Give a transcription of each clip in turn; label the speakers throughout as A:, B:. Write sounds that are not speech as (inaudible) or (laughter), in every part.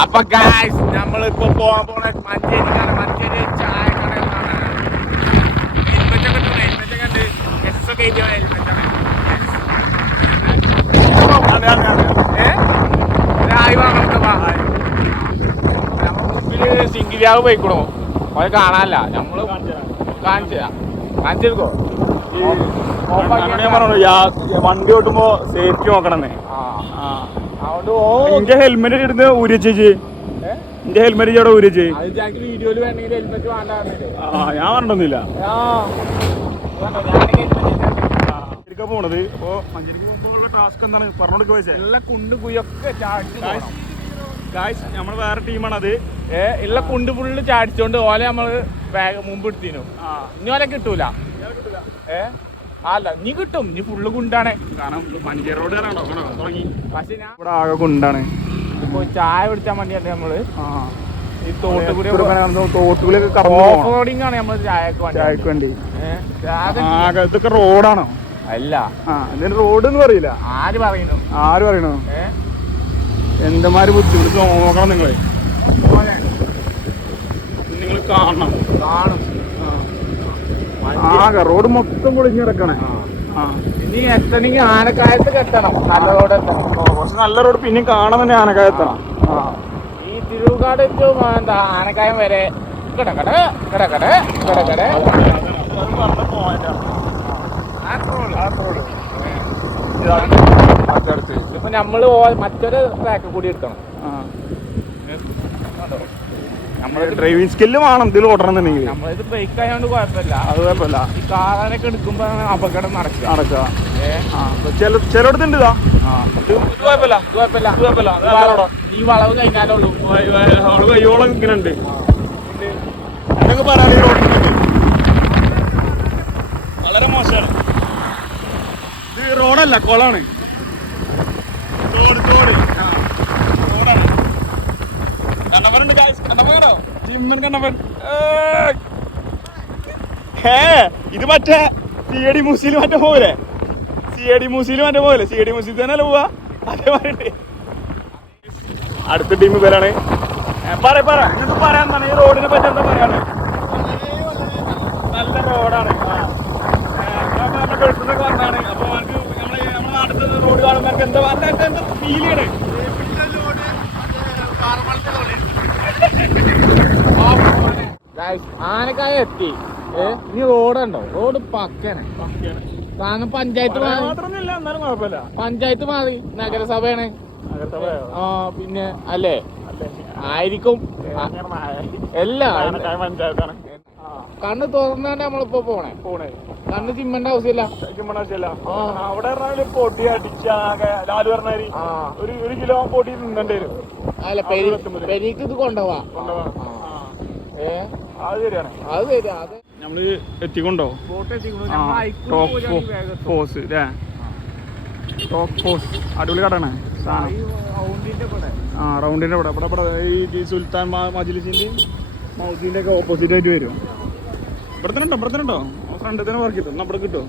A: അപ്പൊ ഗായ്സ് നമ്മളിപ്പോ പോകാൻ പോണ മഞ്ചേരിക്കാണ് മഞ്ചേരി ചായ കടയിലാണ് ഹെൽമെറ്റ് ഇട്ടു ഹെൽമെറ്റ് ഒക്കെ ഉണ്ട് എസ് ഒക്കെ എഴുതിയ ഹെൽമെറ്റ് ആണ്
B: അതെ അതെ അതെ.
A: ഏ? ഒരു ആയി വാ നമുക്ക് വാ. നമ്മ മുമ്പിൽ സിംഗിരിയാവ് പോയിക്കണോ. അത് കാണാനല്ല. നമ്മൾ കാണിച്ചു കാണിച്ചെടുക്കോ
B: ഈ അങ്ങനെ ഞാൻ യാ- വണ്ടി ഓട്ടുമ്പോ സേഫ്റ്റി നോക്കണമെന്നേ
A: ആ.
B: എന്റെ ഹെൽമെറ്റ് എടുത്ത്
A: ഏ?
B: എന്റെ ഹെൽമെറ്റ് ഇവിടെ
A: അത് വേണ്ടാന്നില്ലേ
B: ആ ഞാൻ. ശരിക്കാ പോണത്. അപ്പോ മഞ്ചേരിക്ക് മുമ്പുള്ള ടാസ്ക് എന്താണ്? പറഞ്ഞോടുക്ക പൈസ.
A: എല്ലാ കുണ്ട് കുയൊക്കെ
B: നമ്മൾ വേറെ ടീമാണ്
A: ഏ ഉള്ള കുണ്ട് ഫുള്ള് ചാടിച്ചോണ്ട് ഓലെ നമ്മൾ മുമ്പ് എടുത്തിനു. ഇനി ഓലെ കിട്ടൂല. ഏ? അല്ല നീ കിട്ടും. നീ ഫുള്ള് കുണ്ടാണ്
B: കാരണം മഞ്ചേരി റോഡ് കയറാണോ തുടങ്ങി.
A: പക്ഷെ ഞാൻ
B: ഇവിടെ ആകെ കുണ്ടാണ്
A: ഇപ്പൊ ചായ പിടിച്ചാൽ മതിയല്ലേ നമ്മൾ?
B: ആ.
A: ഈ തോട്ടുകൂടി
B: തോട്ടുകൂടിയൊക്കെ കറന്നു
A: ഓഫ്
B: പോകണം
A: റോഡിങ് ആണ് നമ്മൾ ചായക്ക് വേണ്ടി.
B: ചായക്ക് വേണ്ടി.
A: ആകെ
B: ഇതൊക്കെ റോഡാണോ?
A: അല്ല.
B: റോഡ് എന്ന് പറയില്ല.
A: ആര് പറയുന്നു
B: ആര് പറയണോ? എന്തമാര് ബുദ്ധിമുട്ട് നോക്കണം നിങ്ങളെ. നിങ്ങൾ കാണണം.
A: കാണും
B: ആകെ റോഡ് മൊത്തം ആ.
A: ഇനി എത്തണെങ്കിൽ ആനക്കായത്ത് എത്തണം. നല്ല റോഡ്
B: കുറച്ച് നല്ല റോഡ് പിന്നെ കാണുന്നുണ്ട് ആനക്കായത്തണം
A: ഈ തിരുവുകാട് എന്താ ആനക്കായം വരെ. കിടക്കട കിടക്കട കിടക്കട ഇപ്പൊ നമ്മൾ മറ്റൊരു ട്രാക്ക് കൂടി എടുക്കണം.
B: ഡ്രൈവിംഗ് സ്കില്ല് വേണം ഇതിൽ ഓടണമെന്നുണ്ടെങ്കിൽ
A: നമ്മളിത് ബ്രേക്ക് ആയതുകൊണ്ട് കുഴപ്പമില്ല.
B: അത് കുഴപ്പമില്ല.
A: ഈ കാറാനൊക്കെ എടുക്കുമ്പോ അപകടം നടക്കുക.
B: നടക്കുക. ചില ചിലയിടത്തുണ്ട് ഇതാ. കുഴപ്പമില്ല
A: കുഴപ്പമില്ല
B: കുഴപ്പമില്ല.
A: ഈ വളവ് കഴിഞ്ഞാലുള്ളൂ
B: കയ്യോളം ഇങ്ങനെ ഉണ്ട് എന്നൊക്കെ പറയാൻ ഈ റോഡിൽ വളരെ മോശമാണ്. ഇത് റോഡല്ല കുളമാണ്. തോട് തോട്. കണ്ടപ്പനുണ്ട് guys. കണ്ടപ്പൻ കണ്ടോ ജിമ്മൻ ഹേ ഇത് മറ്റേ സി എ ഡി മൂസിയിൽ മറ്റേ പോലെ. സി എ ഡി മൂസിയിൽ മറ്റേ പോലെ. സി എ ഡി മൂസിയിൽ തന്നെ പോവാ അതേമാതിരി അടുത്ത ടീം പേരാണ് പറ പറ. നിങ്ങൾക്ക് പറയാൻ ഈ റോഡിനെ പറ്റി എന്താ പറയാണ് നല്ല റോഡാണ് ഗൾഫിൽ നിന്നൊക്കെ വന്നതാണ്. അപ്പൊ നമുക്ക് നമ്മളെ നമ്മുടെ നാട്ടിൽ റോഡ് കാണുമ്പോൾ എന്താ എന്താ ഫീൽ ചെയ്യണേ?
A: ആനക്കായ എത്തി? ഇനി റോഡുണ്ടോ? റോഡ് പക്കനെ കാരണം പഞ്ചായത്ത് മാറി. പഞ്ചായത്ത് മാറി. നഗരസഭയാണ്. ആ പിന്നെ അല്ലേ? ആയിരിക്കും. എല്ലാ കണ്ണ് തുറന്നാണ്ട് നമ്മളിപ്പോ പോണേ.
B: പോണേ.
A: കണ്ണ് ചിമ്മന്റെ ആവശ്യമില്ല.
B: അവിടെ പറഞ്ഞാൽ പൊടി അടിച്ച ലാലു
A: പറഞ്ഞാൽ
B: ഒരു ഒരു കിലോ പൊടി തിന്നേണ്ടി വരും.
A: അല്ല പെരി പെരിക്ക് ഇത് കൊണ്ടുപോവാ.
B: കൊണ്ടുപോവാ. നമ്മൾ എത്തിക്കൊണ്ടോ? ഫോസ് അല്ലേ ടോപ്പ് ഫോസ് അടിപൊളി കടയാണ്. സാധനം. ആ റൗണ്ടിന്റെ ഇവിടെ ഇവിടെ ഇവിടെ ഈ സുൽത്താൻ മജിലിസിന്റെ മൗദിന്റെ ഒക്കെ ഓപ്പോസിറ്റ് ആയിട്ട് വരും. ഇവിടെ തന്നെ ഉണ്ടോ? ഇവിടെ തന്നെ ഉണ്ടോ? ഫ്രണ്ടിൽ തന്നെ വർക്ക് ചെയ്തു? നമ്മുടെ കിട്ടുമോ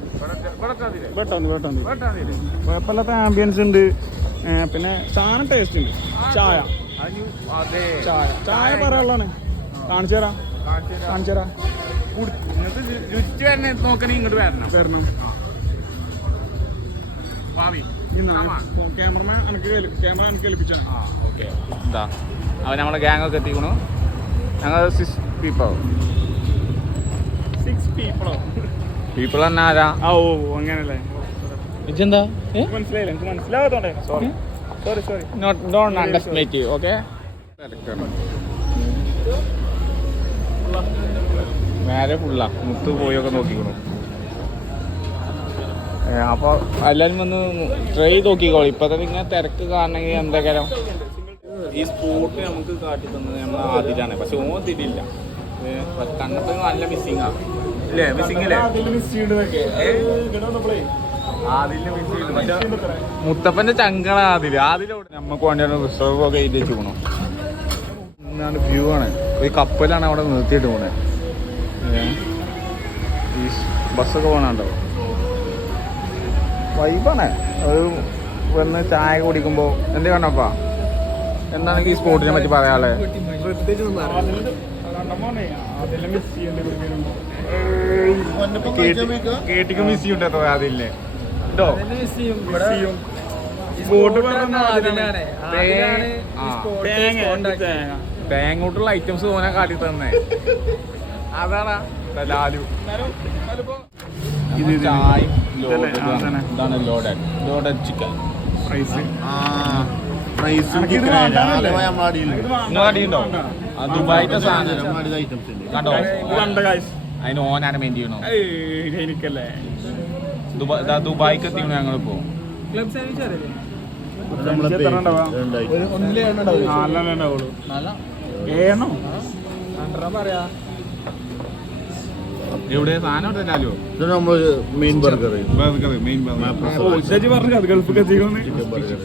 B: വെട്ടാന്ന് വെട്ടാന്ന് കുഴപ്പമില്ലാത്ത ആംബിയൻസ് ഉണ്ട്. പിന്നെ സാധനം ടേസ്റ്റ് ഉണ്ട്. ചായ.
A: അതെ.
B: ചായ. ചായ പറയാനുള്ളതാണ്. കാണിച്ചു തരാം. കാണിച്ചു തരാം.
A: നിങ്ങൾക്ക് രുചി വരണ നോക്കണേ ഇങ്ങോട്ട് വരണം.
B: വരണം. ക്യാമറമാൻ എനിക്ക് ക്യാമറ എനിക്ക് ഏൽപ്പിച്ചാണ്
A: ആ ഓക്കെ. എന്താ? അവൻ നമ്മളെ ഗ്യാങ് ഒക്കെ എത്തിക്കണു. ഞങ്ങൾ സിക്സ് പീപ്പിൾ
B: സിക്സ് പീപ്പിളോ
A: പീപ്പിൾ തന്നെ ആരാ?
B: ആ ഓ അങ്ങനല്ലേ. മനസ്സിലായില്ല? എനിക്ക് മനസ്സിലാകാത്തോണ്ടേ sorry sorry sorry
A: not don't underestimate okay മേലെ ഫുള്ള മുത്ത് പോയൊക്കെ നോക്കിക്കണു. അപ്പൊ എല്ലാരും വന്ന് ട്രൈ നോക്കിക്കോളൂ. ഇപ്പത്തെ ഇങ്ങനെ തിരക്ക് കാണണമെങ്കിൽ എന്തെങ്കിലും. ഈ സ്പോട്ട് നമുക്ക് കാട്ടി തന്നത് നമ്മൾ ആദ്യമാണ് പക്ഷെ ഓൻ തിരിയില്ല കണ്ടപ്പോ നല്ല മിസ്സിംഗ് ആ. ഇല്ലേ? മിസ്സിങ് ഇല്ലേ? ആദിലിനെ miss ചെയ്തു. പക്ഷെ മുത്തപ്പന്റെ ചങ്കണ ആദിൽ. ആദിലോട് നമുക്ക് വേണ്ടിയാണ് റിസർവ് ഒക്കെ എഴുതി വെച്ചു എന്നാണ് വ്യൂ ആണ്. ഒരു കപ്പലാണ് അവിടെ നിർത്തിയിട്ട് പോണേ. ബസ്സൊക്കെ പോകണുണ്ടോ വൈബാണ്. ഒരു വന്ന് ചായ കുടിക്കുമ്പോൾ എന്ത് കണ്ടപ്പാ എന്താണ് ഈ സ്പോർട്ടിനെ പറ്റി
B: പറയാളേ
A: കേട്ടിക്ക് മിസ് ചെയ്യണ്ടോ അതില്ലേ?
B: തേങ്ങ.
A: തേങ്ങോട്ടുള്ള ഐറ്റംസ് തോന്നാൻ കാട്ടി തന്നെ. അതാടാ ലാലു.
B: ഇത്
A: ലോഡഡ് ചിക്കൻ
B: പ്രൈസ്
A: ദുബായിത്തെ സാധനം. കണ്ടോ? അതിന് ഓനാണ് മെയിൻ ചെയ്യണോ
B: എനിക്കല്ലേ?
A: ദുബായിക്ക് എത്തിക്കണു ഞങ്ങളിപ്പോ.
B: എത്ര ഉണ്ടാവാ? നാലെണ്ണം ഉണ്ടാവുള്ളൂ ഏണോ
A: എവിടെ? സാധനം ലാലു
C: ഇത് നമ്മൾ മെയിൻ ബർഗർ
A: മെയിൻ
B: ഓ ചേച്ചി പറഞ്ഞു? അത്
C: ചിക്കൻ ബർഗർ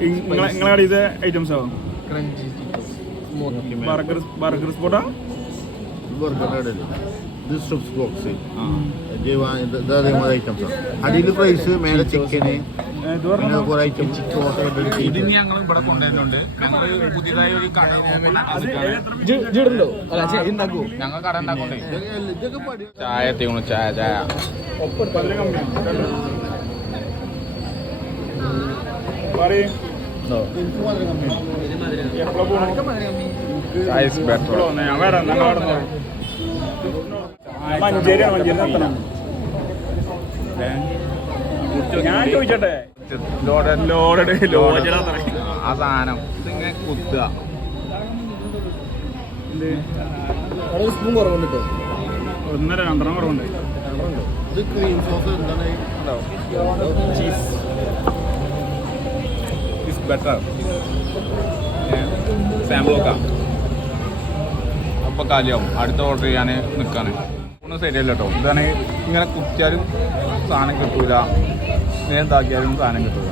B: നിങ്ങളെ കടയിലെ ഐറ്റംസ് ആവും ബർഗർ ബർഗർ സ്പോട്ടാ
C: ബർഗർ ഇത് സ്ട്രിപ്സ് ബോക്സ് ഇത് അതേമാതിരി ഐറ്റംസ് അടിയിൽ പ്രൈസ് മേലെ ചിക്കന്
B: ഇത്
A: ഞങ്ങൾ ഇവിടെ കൊണ്ടുവരുന്നുണ്ട്. ഞങ്ങൾ പുതിയതായി ഒരു കട ഞങ്ങൾ കട ഉണ്ടാക്കണ്ടേ? ചായ എത്തിക്കണു ചായ ചായ.
B: എപ്പോഴാ മഞ്ചേരിയാണ് മഞ്ചേരി ഞാൻ ചോദിച്ചട്ടെ?
A: ലോഡഡ്
B: ലോഡഡ് ലോഡഡ്
A: ആ സാധനം. ഇതിങ്ങനെ കുത്തുക.
B: ഒന്നര രണ്ടെണ്ണം കുറവുണ്ട്.
C: ഇത് ക്രീം സോസ് എന്താണ്?
B: ചീസ്
A: ഇസ് ബെറ്റർ സാമ്പിൾ നോക്കാം അപ്പൊ കാലിയാവും. അടുത്ത ഓർഡർ ചെയ്യാൻ നിൽക്കാണ് ഒന്നും ശരിയല്ല കേട്ടോ ഇതാണ് ഇങ്ങനെ കുത്തിയാലും സാധനം കിട്ടൂല. ഇങ്ങനെ ഇതാക്കിയാലും സാധനം കിട്ടൂല.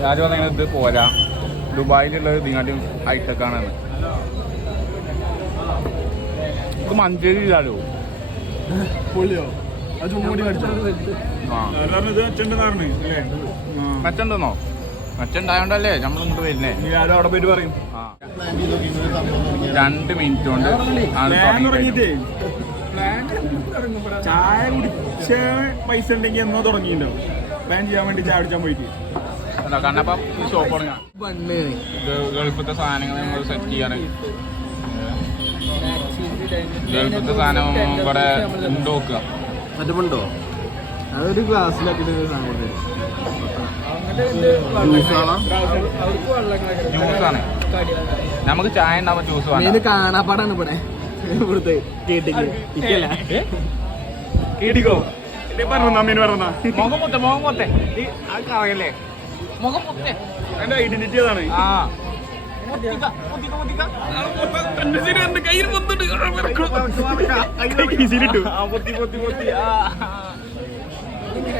A: രാജു പറയുന്നത് ഇത് പോരാ. ദുബായിലുള്ളത് ഇതിങ്ങാട്ടും ഹൈടെക്കാണ് ഇത് മഞ്ചേരി
B: പൊളിയോ? അത് ചുമ്മുടി കടിച്ചോ
A: ആ. മെച്ചുണ്ടായോണ്ടല്ലേ നമ്മൾ ഇങ്ങോട്ട് വരുന്നേ?
B: നീ ആരും അവിടെ പോയിട്ട് പറയും.
A: രണ്ട് മിനിറ്റ് കൊണ്ട് ആണ്
B: പ്ലാൻ
A: തുടങ്ങിയിട്ട്.
B: ചായ കുടിച്ച പൈസ ഉണ്ടെങ്കിൽ എന്നോ തുടങ്ങിയിട്ടുണ്ടാവും. പ്ലാൻ ചെയ്യാൻ വേണ്ടി ചായ കുടിച്ചാൻ പോയിട്ട്.
A: കണ്ണപ്പം ഷോപ്പ് ഞാൻ ഇത് ഗൾഫത്തെ സാധനങ്ങൾ നമ്മൾ സെറ്റ് ചെയ്യാണ്. ഗൾഫത്തെ സാധനം ഇവിടെ ഉണ്ടോക്കുക.
C: മറ്റുമുണ്ടോ
D: അതൊരു ഗ്ലാസ്സിലാക്കിട്ട്
C: ജ്യൂസാണോ
A: നമുക്ക് ചായ ഉണ്ടാവുമ്പോൾ ജ്യൂസ് വേണം
D: കാണാപ്പാടാണ് ഇവിടെ. ഇവിടുത്തെ കേട്ടിക്ക്.
B: കേടിക്കോ പറഞ്ഞ അമ്മീന് പറഞ്ഞ.
A: മുഖം മുത്ത മുഖം മുത്തേ അത് അറിയല്ലേ മുഖം മുത്തേ
B: എന്റെ ഐഡന്റിറ്റി അതാണ്.
A: ആ.
B: കയ്യിൽ വന്നിട്ട്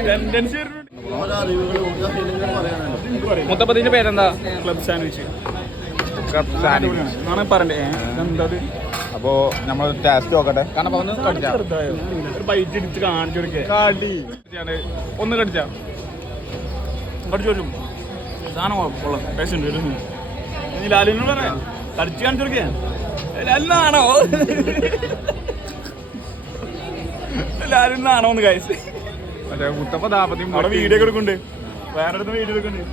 B: ടെൻഡൻസി
A: മുത്തപ്പത്തിന്റെ പേരെന്താ?
B: ക്ലബ് സാൻഡ്വിച്ച്
A: ക്ലബ് സാൻഡ്വിച്ച്
B: പറയണ്ടേ? എന്താ
A: അപ്പോ നമ്മൾ ടേസ്റ്റ് നോക്കട്ടെ. കാരണം ഒന്ന് കടിച്ചാ.
B: ബൈറ്റ് ഇടിച്ച് കാണിച്ചു കൊടുക്കേ.
A: കാടി. ഒന്ന് കടിച്ചാ.
B: സാധനം കൊള്ളാം. ടേസ്റ്റ് ഉണ്ട് ഇനി ലാലിനോട് പറയാം കടിച്ച് കാണിച്ചു കൊടുക്കേ. ലാലിനാണോ? ലാലിനാണോ ഒന്ന് കഴിച്ച്
A: മറ്റേ മുത്തപ്പ ദാപത്യം
B: അവിടെ വീഡിയോ എടുക്കുന്നുണ്ട്. വേറെ അടുത്ത് വീഡിയോ എടുക്കുന്നുണ്ട്?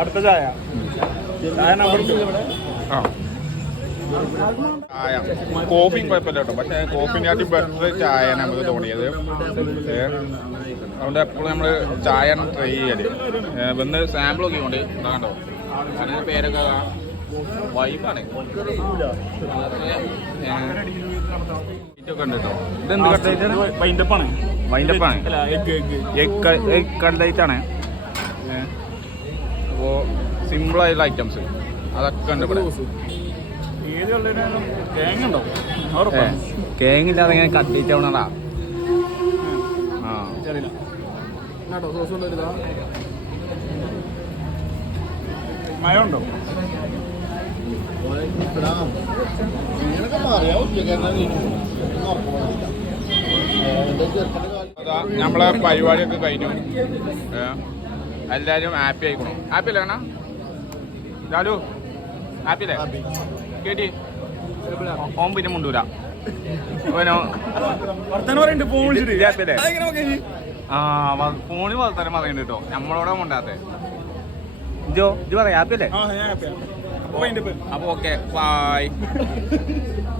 B: അടുത്ത ചായ. ചായ നമ്പർ
A: ആ. ചായ. കോഫിയും കുഴപ്പമില്ല കേട്ടോ. പക്ഷേ കോഫിനാട്ടി ബെറ്റർ ചായ നമുക്ക് തോന്നിയത്. അതുകൊണ്ട് എപ്പോഴും നമ്മൾ ചായ ട്രൈ ചെയ്യൽ. വന്ന് സാമ്പിൾ ഒക്കെ കൊണ്ട് കണ്ടോ. അതിന്റെ പേരൊക്കെ വൈബാണ് ആണ് അപ്പോൾ സിമ്പിളായിട്ടുള്ള ഐറ്റംസ് അതൊക്കെ ഉണ്ട് ഇവിടെ
B: ഉറപ്പാണ്
A: കേങ്ങില്ലാതെ ഇങ്ങനെ കട്ട്ലേറ്റ് ആവണടാ ആ
B: മഴ ഉണ്ടോ
A: നമ്മളെ പരിപാടിയൊക്കെ കഴിഞ്ഞു. എല്ലാരും ഹാപ്പി ആയിക്കണു. ഹാപ്പി അല്ലേ കാണാ ലാലു ഹാപ്പി അല്ലേ? കേട്ടി. ഓം പിന്നെ മുണ്ടൂരാ ഓനോ.
B: വർത്താനം പറയുന്നുണ്ട് ഫോൺ വിളിച്ചിട്ട്.
A: ഹാപ്പി അല്ലേ? ആ ഫോണിൽ വളർത്താനും പറയുന്നുണ്ട് കേട്ടോ. നമ്മളോടെ മുണ്ടാത്തേ ജോ ഇത് പറയാ ഹാപ്പി അല്ലേ?
B: ആ ഞാൻ ഹാപ്പിയാണ് അപ്പോൾ അതിന്റെ
A: അപ്പൊ ഓക്കെ ബൈ (laughs)